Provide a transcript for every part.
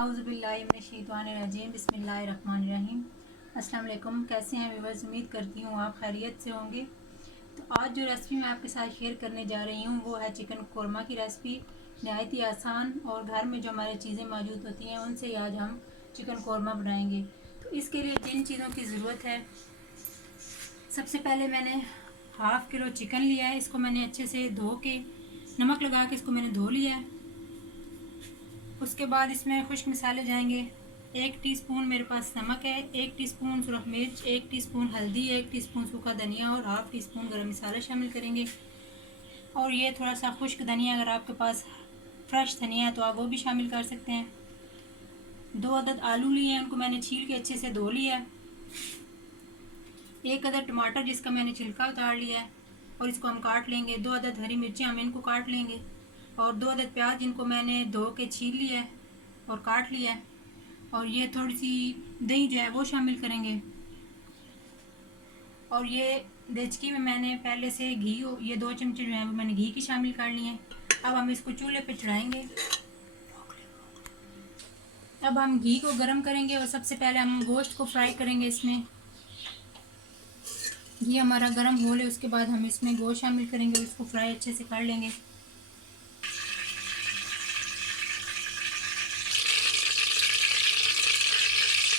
औज़ुबिल्लाहिमिनश्शैतानिर्रजीम बिस्मिल्लाहिर्रहमानिर्रहीम। अस्सलाम वालेकुम। कैसे हैं व्यूअर्स? उम्मीद करती हूँ आप खैरियत से होंगे। तो आज जो रेसिपी मैं आपके साथ शेयर करने जा रही हूँ वो है चिकन कोरमा की रेसिपी। नहायत ही आसान और घर में जो हमारी चीज़ें मौजूद होती हैं उनसे आज हम चिकन कोरमा बनाएंगे। तो इसके लिए जिन चीज़ों की ज़रूरत है, सबसे पहले मैंने हाफ़ किलो चिकन लिया है। इसको मैंने अच्छे से धो के नमक लगा के इसको मैंने धो लिया है। उसके बाद इसमें खुश्क मसाले जाएंगे। 1 टीस्पून मेरे पास नमक है, 1 टीस्पून सुरख मिर्च, 1 टीस्पून हल्दी, 1 टीस्पून सूखा धनिया और हाफ़ टीस्पून गरम मसाला शामिल करेंगे। और ये थोड़ा सा खुश्क धनिया, अगर आपके पास फ्रेश धनिया है तो आप वो भी शामिल कर सकते हैं। 2 अदद आलू लिए हैं, उनको मैंने छील के अच्छे से धो लिया है। 1 अदद टमाटर जिसका मैंने छिलका उतार लिया है और इसको हम काट लेंगे। 2 अदद हरी मिर्ची हम इनको काट लेंगे और 2 अदद प्याज जिनको मैंने धो के छील लिया है और काट लिया है। और ये थोड़ी सी दही जो है वो शामिल करेंगे। और ये देचकी में मैंने पहले से घी, ये 2 चमचे जो है वो मैंने घी की शामिल कर लिए हैं। अब हम इसको चूल्हे पे चढ़ाएंगे। अब हम घी को गरम करेंगे और सबसे पहले हम गोश्त को फ्राई करेंगे। इसमें घी हमारा गरम हो ले, उसके बाद हम इसमें गोश्त शामिल करेंगे और इसको फ्राई अच्छे से कर लेंगे।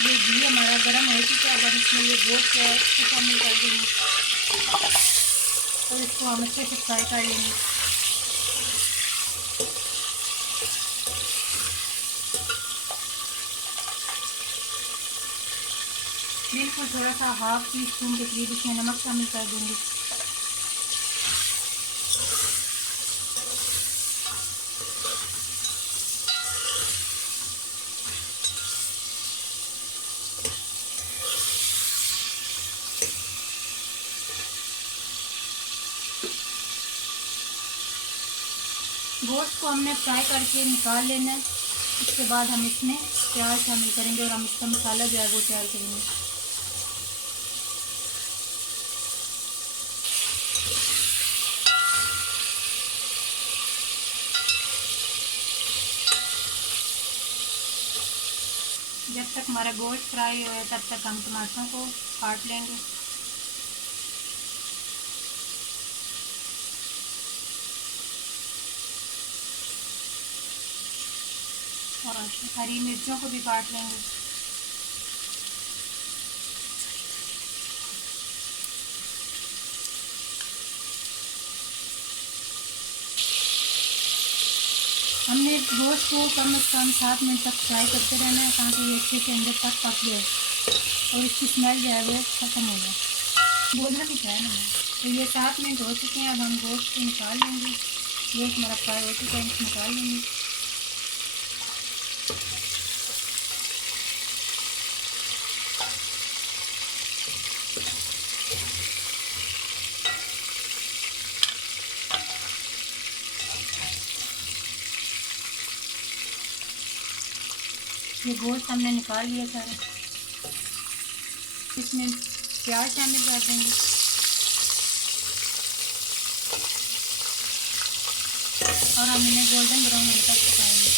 ये घी हमारा गरम हो चुका है। अब इसमें ये गोश्त है इसको शामिल कर देंगे और इसको हम अच्छे से फ्राई कर लेंगे। बिल्कुल थोड़ा सा हाफ़ टी स्पून के करीब इसमें नमक शामिल कर देंगे। गोश्त को हमने फ्राई करके निकाल लेना है। उसके बाद हम इसमें प्याज शामिल करेंगे और हम इसका मसाला जो है वो तैयार करेंगे। जब तक हमारा गोश्त फ्राई हो तब तक हम टमाटरों को काट लेंगे। और हरी मिर्चों को भी काट लेंगे। हमने गोश्त को कम से कम 7 मिनट तक फ्राई करते रहना है ताकि ये अच्छे से अंदर तक पक जाए और इसकी स्मेल जो है वो ख़त्म हो जाए। बोलना भी क्या है ना। तो ये 7 मिनट हो चुके हैं। अब हम गोश्त को निकाल लेंगे। गोश्त हमारा फ्राई हो चुका है, इसको निकाल लेंगे। ये गोश्त हमने निकाल लिया सारा। इसमें प्याज शामिल कर देंगे और हम इन्हें गोल्डन ब्राउन होने तक पकाएंगे।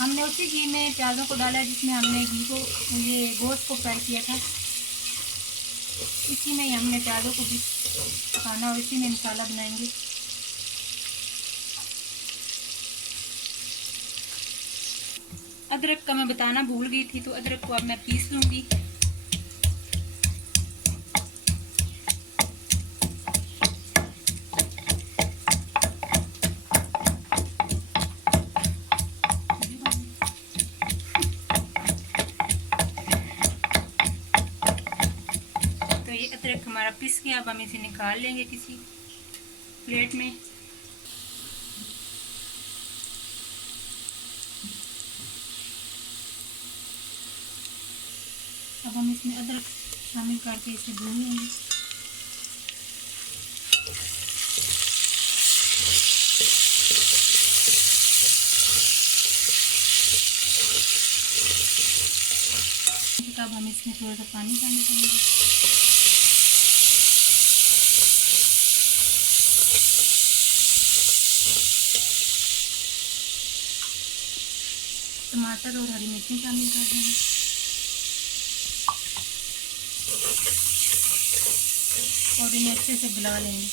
हमने उसी घी में प्याज़ों को डाला है जिसमें हमने घी को, ये गोश्त को फ्राई किया था। इसी में ही हमने प्याज़ों को भी पकाना और इसी में मसाला बनाएंगे। अदरक का मैं बताना भूल गई थी, तो अदरक को अब मैं पीस लूँगी। तो ये अदरक हमारा पीस गया। अब हम इसे निकाल लेंगे किसी प्लेट में। अब हम इसमें अदरक शामिल करके इसे भून लेंगे। अब हम इसमें थोड़ा सा पानी शामिल करेंगे। टमाटर और हरी मिर्ची शामिल कर देंगे और इन्हें अच्छे से गला लेंगे।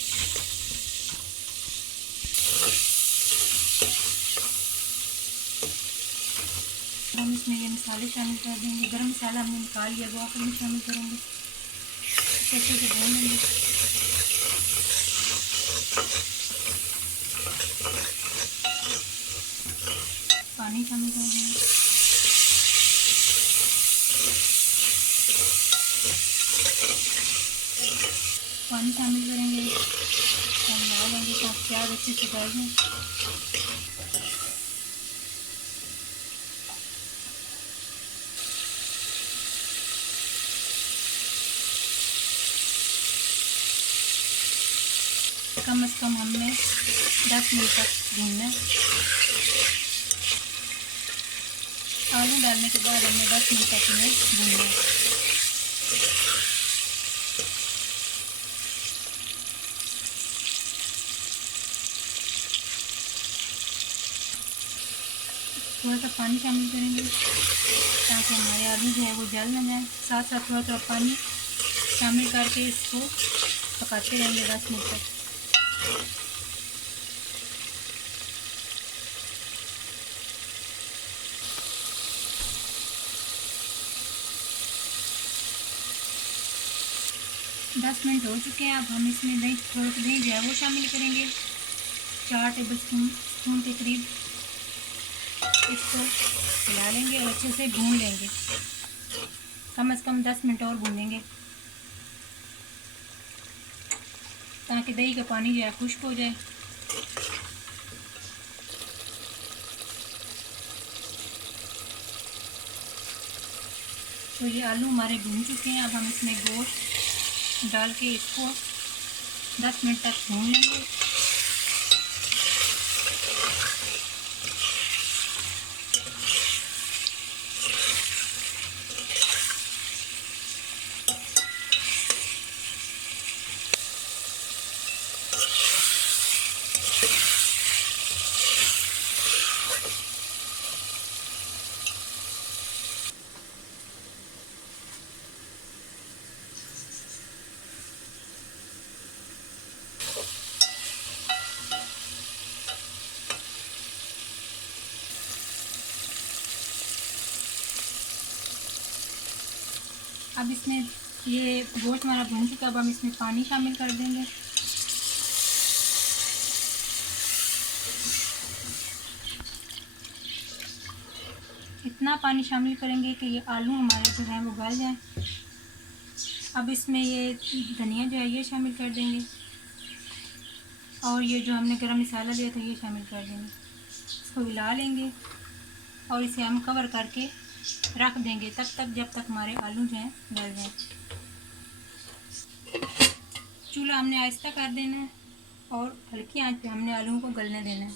हम इसमें ये मसाले शामिल कर देंगे। गरम मसाला हमने निकाल लिया, वो आखिर में शामिल करेंगे। अच्छे से भून लेंगे। पानी शामिल कर देंगे। पानी शामिल करेंगे, मिला लेंगे तो प्याज अच्छे से गल जाए। कम से कम हमने 10 मिनट तक भूनना है। आलू डालने के बाद हमने 10 मिनट तक इन्हें भूनना है। थोड़ा सा पानी शामिल करेंगे ताकि हमारे आलू जो है वो जल ना जाए। साथ साथ थोड़ा थोड़ा पानी शामिल करके इसको पकाते रहेंगे 10 मिनट तक। दस मिनट हो चुके हैं। अब हम इसमें दही, थोड़ा सा दही जो है वो शामिल करेंगे, 4 टेबल स्पून के करीब। इसको हिला लेंगे और अच्छे से भून लेंगे। कम से कम 10 मिनट और भूनेंगे ताकि दही का पानी जो है खुश्क हो जाए। तो ये आलू हमारे भून चुके हैं। अब हम इसमें गोश्त डाल के इसको 10 मिनट तक भून लेंगे। अब इसमें ये गोश्त हमारा भून चुका है। अब हम इसमें पानी शामिल कर देंगे। इतना पानी शामिल करेंगे कि ये आलू हमारे जो है वो गल जाए। अब इसमें ये धनिया जो है ये शामिल कर देंगे और ये जो हमने गरम मसाला लिया था ये शामिल कर देंगे। इसको हिला लेंगे और इसे हम कवर करके रख देंगे तब तक जब तक हमारे आलू जो हैं गल जाएं। चूल्हा हमने आहिस्ता कर देना है और हल्की आंच पे हमने आलू को गलने देना है।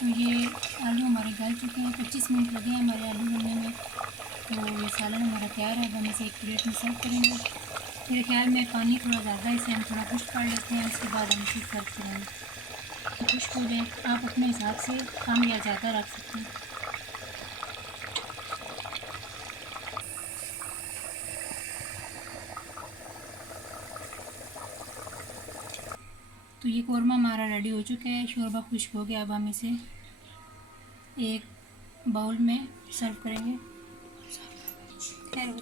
तो ये आलू हमारे गल चुके हैं। 25 मिनट लगे हैं हमारे आलू गलने में। तो ये सालन हमारा तैयार है। अब हम इसे एक प्लेट में सर्व करेंगे। मेरे ख्याल में पानी थोड़ा ज़्यादा है, इसे हम थोड़ा खुश्क कर लेते हैं। उसके बाद हम इसे सर्व करेंगे। खुश्क हो जाए, आप अपने हिसाब से कम या ज़्यादा रख सकते हैं। तो ये कौरमा हमारा रेडी हो चुका है। शोरबा खुश्क हो गया। अब हम इसे एक बाउल में सर्व करेंगे। खैर